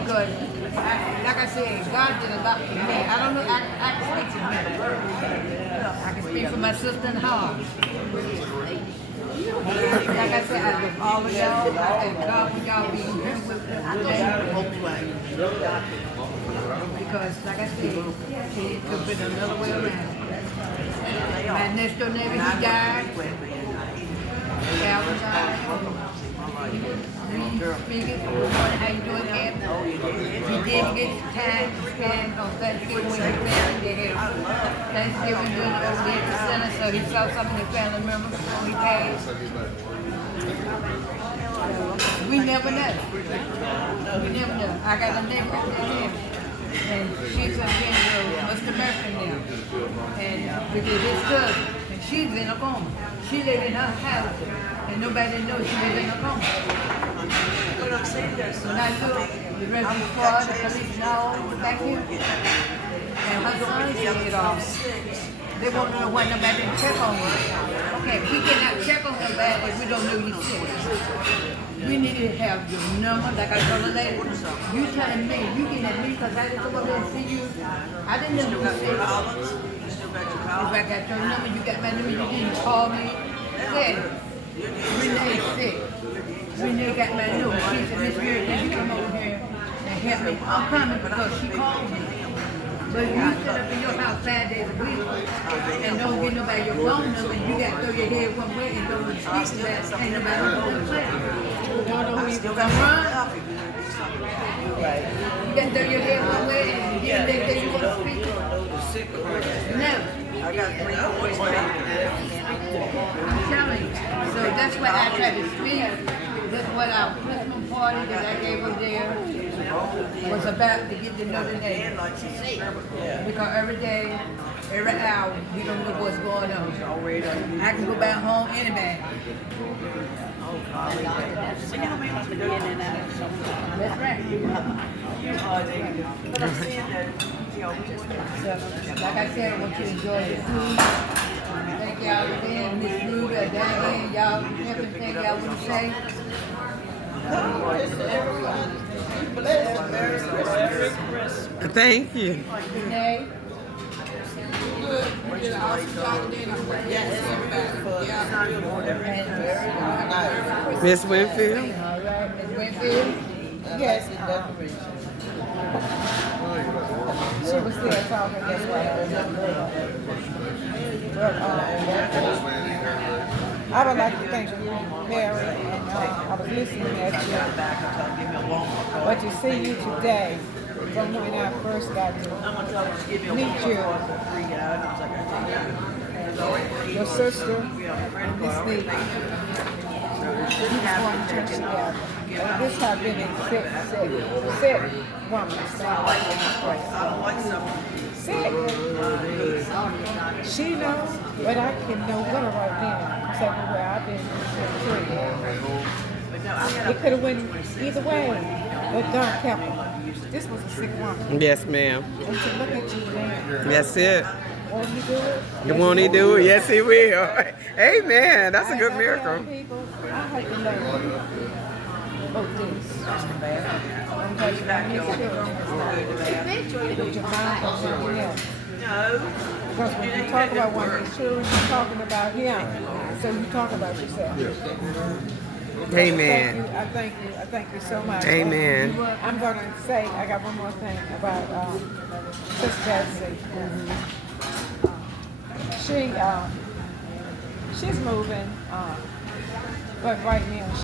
Because, like I said, God did a lot for me. I don't know, I can speak for me. I can speak for my sister in Harm. Like I said, I love all of y'all. I thank God for y'all being here with me today. Because, like I said, it could have been another way around. My next door neighbor, he died. Calvin died. Speaking, good morning, how you doing, Captain? He did get time to spend on Thanksgiving with his family. They had Thanksgiving dinner over there at the center, so he saw some of his family members before he passed. We never know. We never know. I got a neighbor over there, and she's from Mr. Murphy now. And because his cousin, and she's in a coma. She lived in her house, and nobody knows she lived in a coma. When I looked, the rescue squad, the police and all back here, and her son said it all. They want to know why nobody didn't check on you. Okay, we cannot check on nobody if we don't know you're sick. We need to have your number, like I told the lady. You telling me, you getting at me because I didn't come up there and see you. I didn't know you were sick. If I got your number, you got my number, you didn't call me. Said, Renee's sick. Renee got my number. She said, Miss Mary, can you come over here and help me? I'm coming because she called me. But you sit up in your house 5 days a week and don't get nobody your phone number, and you got to throw your head one way and don't speak to that. Ain't nobody going to play. Don't run. You got to throw your head one way and you think that you want to speak. No. I'm telling you. So that's why I try to speak. That's what our Christmas party that I gave up there was about, to get to know the neighbors. Because every day, every hour, you don't know what's going on. I can go back home anybody. That's right. So, like I said, I want you to enjoy your food. Thank y'all again, Miss Luda, Diane, y'all, everything y'all want to say. Thank you. Renee. Miss Winfield. All right, Miss Winfield. Yes, she was still talking, that's why I was but I would like to thank you, Mary, and I was listening at you. But to see you today, from when I first got to meet you, your sister, and Miss Lee, we just want to church together. This has been a sick woman. Sick. She knows, but I can know better right now. Except for where I've been. It could have went either way, but God kept her. This was a sick woman. Yes, ma'am. And to look at you now. That's it. Won't he do it? Won't he do it? Yes, he will. Amen. That's a good miracle. People, I had to know both things. I'm talking about his children. But your mind on something else. Because when you talk about one of his children, you're talking about him. So you talk about yourself. Amen. I thank you. I thank you so much. Amen. I'm going to say, I got one more thing about Sister Betsy. She's moving, but right now